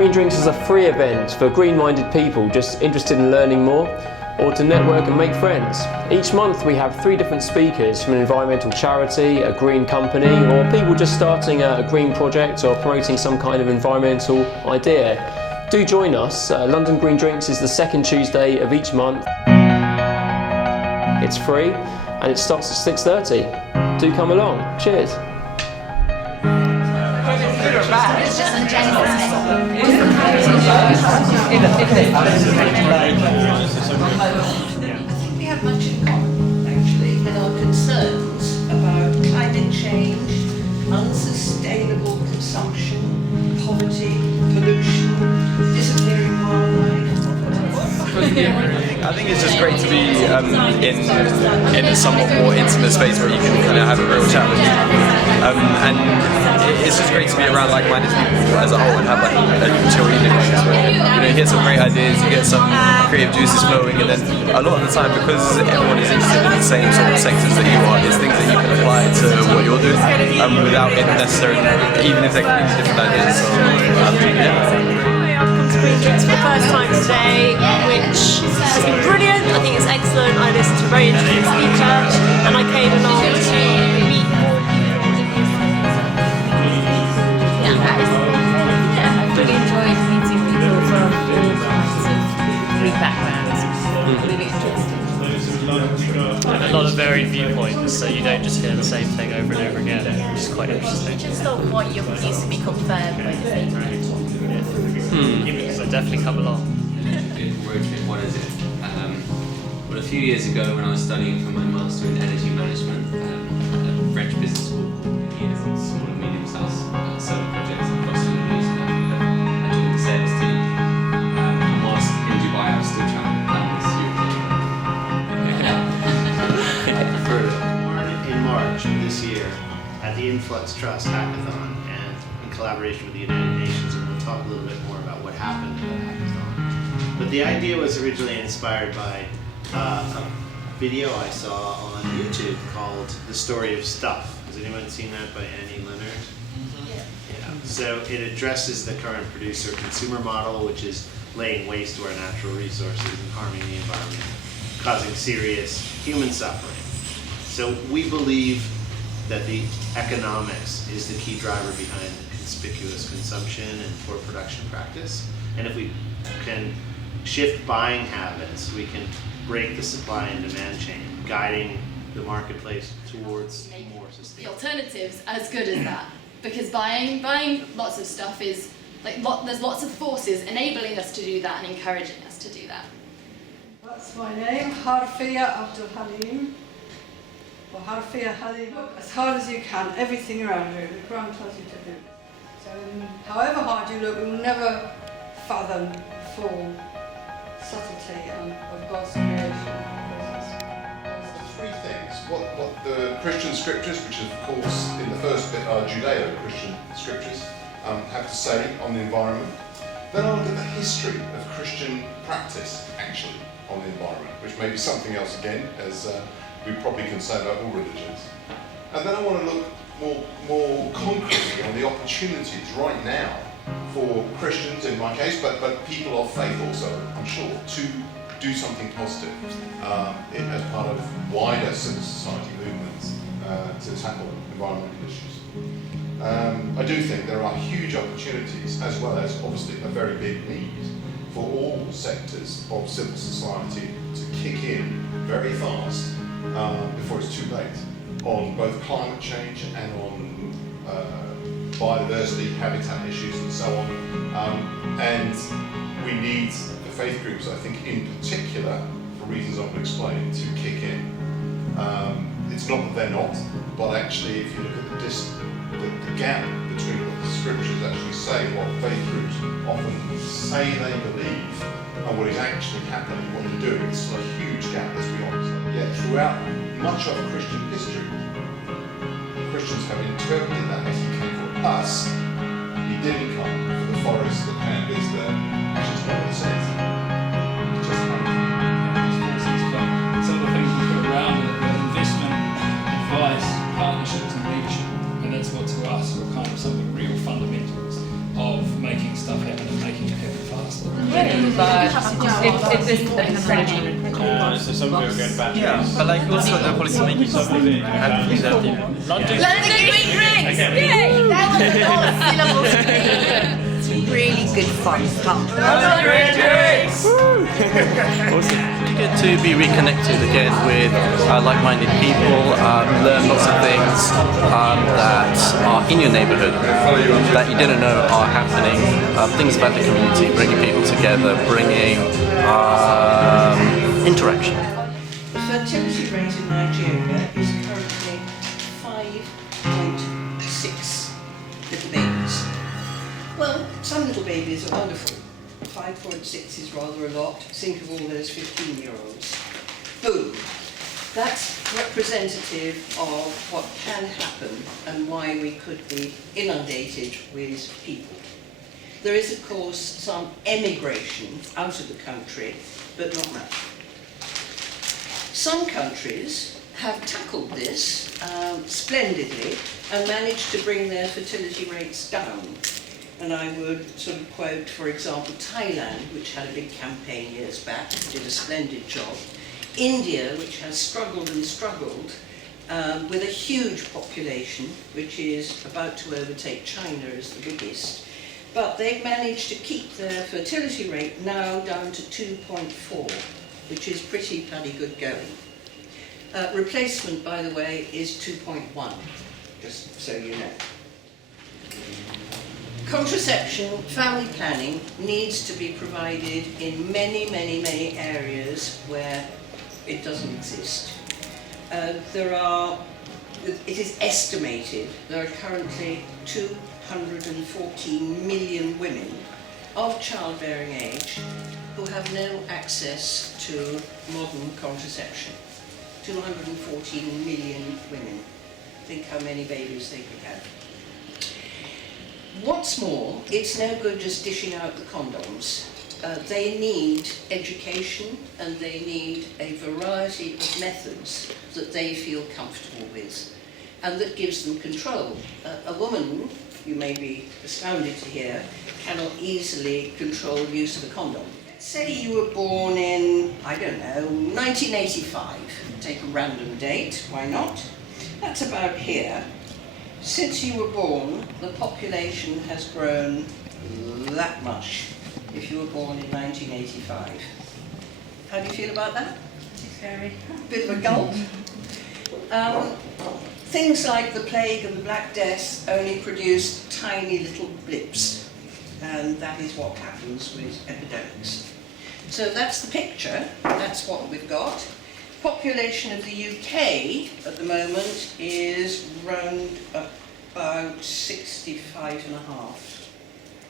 Green Drinks is a free event for green-minded people just interested in learning more or to network and make friends. Each month we have 3 different speakers from an environmental charity, a green company, or people just starting a green project or promoting some kind of environmental idea. Do join us. London Green Drinks is the 2nd Tuesday of each month. It's free and it starts at 6:30. Do come along. Cheers. It's just a general We have much in common, actually, with our concerns about climate change, unsustainable consumption, poverty, pollution, disappearing wildlife. I think it's just great to be in a somewhat more intimate space where you can kind of have a real chat with people. And it's just great to be around like-minded people as a whole and have like a chill evening like this where you hear some great ideas, you get some creative juices flowing, and then a lot of the time, because everyone is interested in the same sort of sectors that you are, it's things that you can apply to what you're doing without it necessarily, even if they're completely different ideas. So, Green Drinks for the first time today, which has been brilliant. I think it's excellent. I listened to a very interesting speaker and I came along to meet more people. I really enjoyed meeting people from all kinds of green backgrounds. Really interesting. And a lot of varied viewpoints, so you don't just hear the same thing over and over again, which is quite interesting. Just not what you used to be confirmed by the thing. So definitely come along. Road trip, what is it? Well, a few years ago when I was studying for my Master in Energy Management at a French business school, small and medium-sized solar projects across the Middle East, I joined the sales team. And whilst in Dubai, I was still trying to plan this In March of this year at the Influx Trust Hackathon and in collaboration with the United Nations, and we'll talk a little bit more about what happened at the hackathon. But the idea was originally inspired by a video I saw on YouTube called The Story of Stuff. Has anyone seen that by Annie Leonard? Yeah. So it addresses the current producer-consumer model, which is laying waste to our natural resources and harming the environment, causing serious human suffering. So we believe that the economics is the key driver behind conspicuous consumption and poor production practice. And if we can shift buying habits, we can break the supply and demand chain, guiding the marketplace towards more sustainable. The alternative's as good as that, because buying lots of stuff is like there's lots of forces enabling us to do that and encouraging us to do that. That's my name, Harfiyah after Haleem. Or Harfiyah Haleem. Look as hard as you can, everything around you, the ground tells you to do. So however hard you look, you'll never fathom the full subtlety of God's creation. Three things. What the Christian scriptures, which of course in the first bit are Judeo-Christian scriptures, have to say on the environment. Then I'll look at the history of Christian practice actually on the environment, which may be something else again, as we probably can say about all religions. And then I want to look more concretely on the opportunities right now for Christians in my case, but people of faith also, I'm sure, to do something positive as part of wider civil society movements to tackle environmental issues. I do think there are huge opportunities, as well as obviously a very big need for all sectors of civil society to kick in very fast before it's too late on both climate change and on biodiversity, habitat issues and so on. And we need the faith groups, I think in particular, for reasons I will explain, to kick in. It's not that they're not, but actually if you look at the gap between what the scriptures actually say, what faith groups often say they believe, and what is actually happening, what they're doing, it's a huge gap, let's be honest. Yet throughout much of Christian history, Christians have interpreted that as he came for us. He didn't come for the forest, the pandas, which is not what it says. It's just some of the things we put around it, investment, advice, partnerships and leadership, and that's what to us were kind of some of the real fundamentals of making stuff happen and making If this is friendly. So some people are going batteries. Yeah, but like also the policy making Some of it. London Green Drinks! Yay! That was a lot of syllables. It's really good fun. London Green Drinks! Really good to be reconnected again with like-minded people, learn lots of things that are in your neighbourhood that you didn't know are happening, things about the community, bringing people together, bringing interaction. The fertility rate in Nigeria is currently 5.6 little babies. Well, some little babies are wonderful. 5.6 is rather a lot. Think of all those 15-year-olds. Boom. That's representative of what can happen and why we could be inundated with people. There is, of course, some emigration out of the country, but not much. Some countries have tackled this splendidly and managed to bring their fertility rates down. And I would sort of quote, for example, Thailand, which had a big campaign years back, did a splendid job. India, which has struggled and struggled with a huge population, which is about to overtake China as the biggest. But they've managed to keep their fertility rate now down to 2.4, which is pretty bloody good going. Replacement, by the way, is 2.1, just so you know. Contraception, family planning needs to be provided in many, many, many areas where it doesn't exist. It is estimated there are currently 214 million women of childbearing age who have no access to modern contraception. 214 million women. Think how many babies they could have. What's more, it's no good just dishing out the condoms. They need education and they need a variety of methods that they feel comfortable with and that gives them control. A woman, you may be astounded to hear, cannot easily control use of a condom. Say you were born in, I don't know, 1985. Take a random date, why not? That's about here. Since you were born, the population has grown that much if you were born in 1985. How do you feel about that? Scary. Bit of a gulp. Things like the plague and the Black Death only produced tiny little blips, and that is what happens with epidemics. So that's the picture, that's what we've got. Population of the UK at the moment is round about 65 and a half,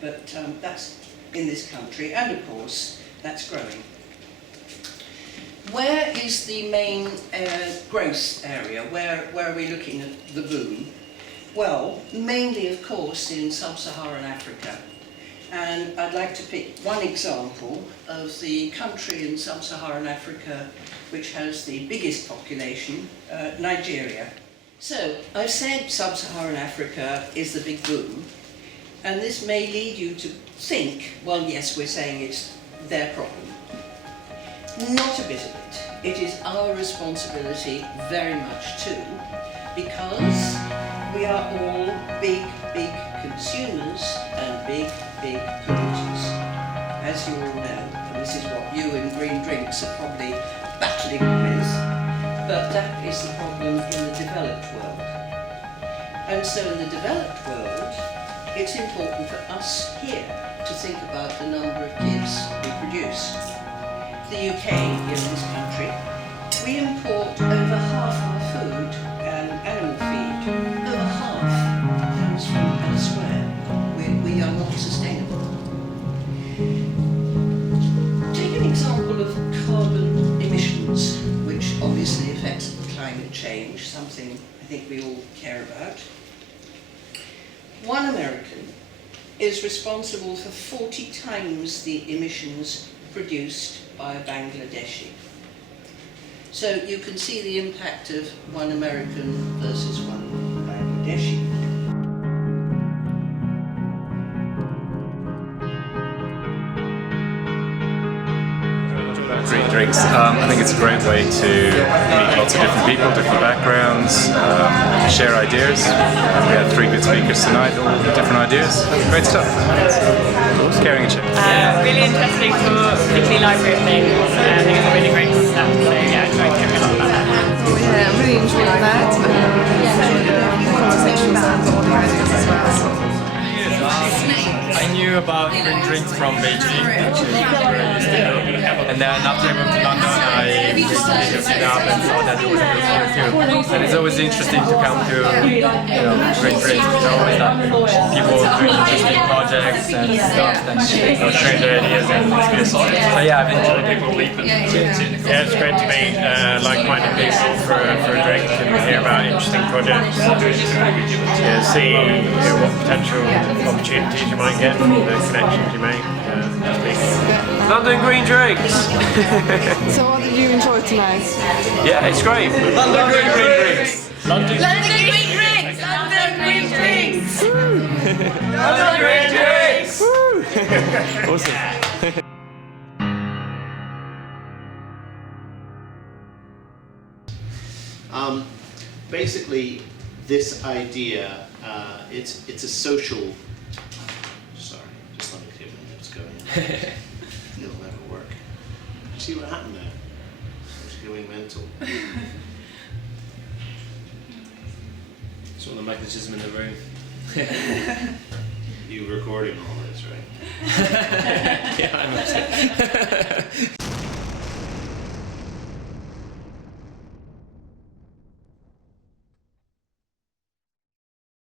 but that's in this country, and of course that's growing. Where is the main growth area? Where are we looking at the boom? Well, mainly of course in sub-Saharan Africa. And I'd like to pick one example of the country in sub-Saharan Africa which has the biggest population, Nigeria. So, I've said sub-Saharan Africa is the big boom, and this may lead you to think, well yes, we're saying it's their problem. Not a bit of it. It is our responsibility very much too, because we are all big, big consumers and big, big polluters. As you all know, and this is what you in Green Drinks are probably battling with, but that is the problem in the developed world. And so in the developed world, it's important for us here to think about the number of kids we produce. The UK, here in this country, we import over half our food and animal feed. Over half comes from elsewhere. We are not sustainable. Take an example of carbon emissions, which obviously affects climate change, something I think we all care about. One American is responsible for 40 times the emissions produced by a Bangladeshi. So you can see the impact of one American versus one Bangladeshi. drinks. I think it's a great way to meet lots of different people, different backgrounds, share ideas. We had 3 good speakers tonight, all with different ideas. Great stuff. Caring and sharing. Really interesting for particularly library things. I think it's a really great concept. So yeah, enjoyed hearing about that. Yeah, I really enjoyed that. Conversations and all the ideas as well. I knew about green drinks from Beijing, and then after I moved to London, I recently looked it up and saw that it was a good one too. And it's always interesting to come to green drinks. It's always that people doing interesting projects and stuff and sharing their ideas and experiences. So yeah, I've enjoyed it. Yeah, it's great to meet like-minded people for a drink and hear about interesting projects. See what potential opportunities you might get from the connections you make. London Green Drinks! So what did you enjoy tonight? Yeah, it's great. London Green Drinks! London Green Drinks! London Green Drinks! London Green Drinks! Awesome. Basically, this idea, it's a social. Sorry, just let me clear my notes going. It'll never work. See what happened there? I was going mental. It's all the magnetism in the room. You recording all this, right? Yeah, I'm upset.